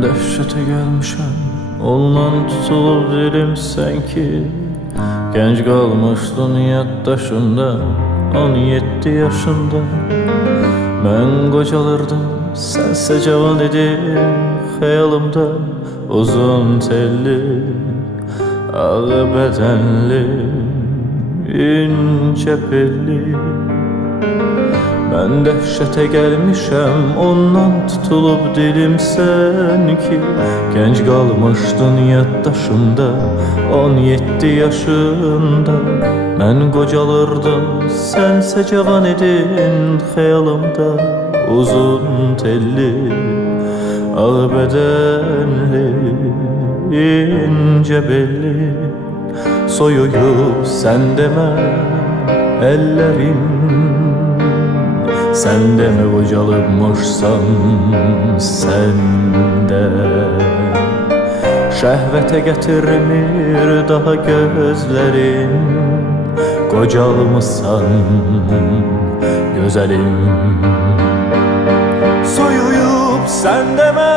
dəhşətə gəlmişəm, ondan tutulur dilim sanki. Gənc qalmışdın yaddaşında, 17 yaşında. Mən qocalırdım, sənsə cavan idin xəyalımda. Uzun telli, ağ bədənli, incə belli. Mən dəhşətə gəlmişəm, ondan tutulub dilim sanki. Gənc qalmışdın yaddaşımda, 17 yaşında. Mən qocalırdım, sənsə cavan idin xəyalımda. Uzun telli, ağ bədənli, incə belli. Soyuyub sən demə əllərim, sən demə qocalıbmışsan sən də. Şəhvətə gətirmir daha gözlərin, qocalmısan gözəlim. Soyuyub sən demə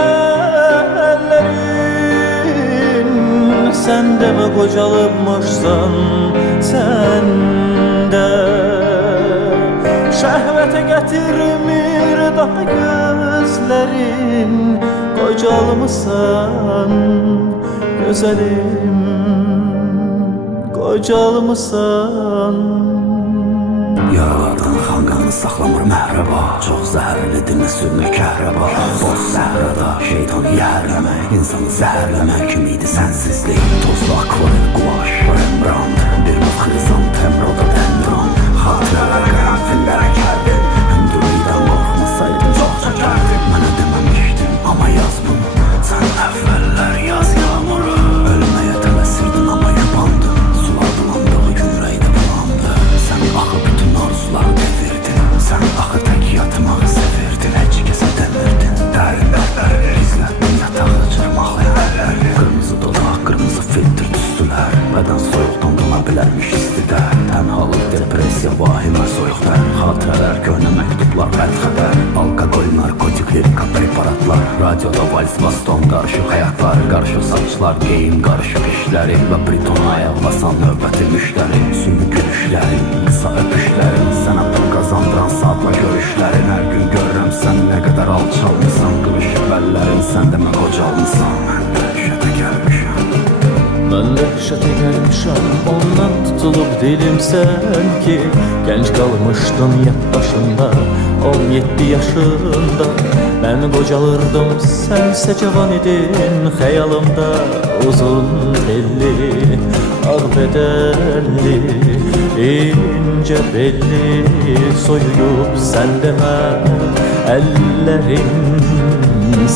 əllərin, sən demə qocalıbmışsan sən də. Şəhvətə gətirmir daha gözlərin, qocalmısan gözəlim, qocalmısan. Yaradan xanqanı saxlamır məhrəba, çox zəhərlidir məsudlu kəhrəba. Boz səhrada şeytanı yəhərləmə, insanı zəhərləmə kimiydi sənsizlik. Tozlu akvarel qulaş, Rembrandt, bir mıxrizan temroda dendran. Xatirələr qərənfillərə kəldin, hündürlükdən qorxmasaydın çox çəkərdin. Mənə deməmişdin, amma yaz bunu, sən əvvəllər yaz yağmuru. Ölməyə tələsirdin, amma yabandın, sular bulandığı gün ürəkdə bulandı. Sən axı bütün arzuları devirdin, sən axı tək yatmağı sevirdin. Heç kəsə demirdin, dərin dərdləri gizlətdin, yatağı cırmaqlayan əlləri. Qırmızı dodaq, qırmızı filtr tüstülər, bədən soyuqdan dona bilərmiş istidə. Tənhalıq, depressiya, vahimə, soyuqlar, xatirələr, köhnə məktublar, bədxəbər. Alkoqol, narkotik, lirika, preparatlar, radioda vals, baston, qarışıq həyatlar. Qarışıq saçlar, geyim, qarışıq işləri və britona ayaq basan növbəti müştəri. Süni gülüşlərin, qısa öpüşlərin, sənə pul qazandıran saatla görüşlərin. Hər gün görürəm sən nə qədər alçalmısan, qırışıq əllərin, sən demə qocalmısan. Mən dəhşətə gəlmişəm, mən dəhşətə gəlmişəm, ondan tutulub dilim sanki. Gənc qalmışdın yaddaşında, 17 yaşında. Mən qocalırdım, sənsə cavan idin xəyalımda. Uzun telli, ağ bədənli, incə belli. Soyuyub sən demə əllərin,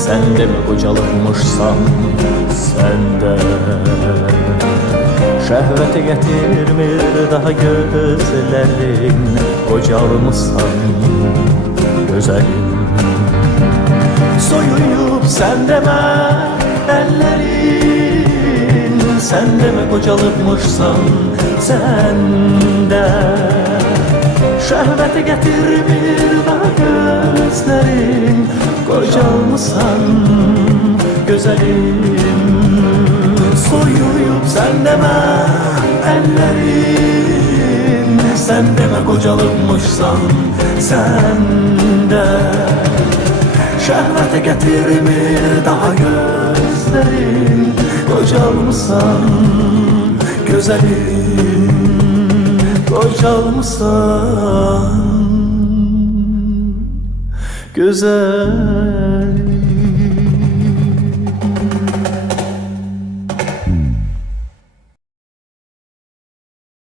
sən demə qocalıbmışsan sən də. Şəhvətə gətirmir daha gözlərin, qocalmısan gözəlim. Soyuyub sən demə əllərin, sən demə qocalıbmışsan sən də. Şəhvətə gətirmir daha gözlərin, qocalmısan gözəlim. Soyuyub sən demə əllərin, sən demə qocalıbmışsan sən də. Şəhvətə gətirmir daha gözlərin, qocalmısan gözəlim, qocalmısan gözəlim.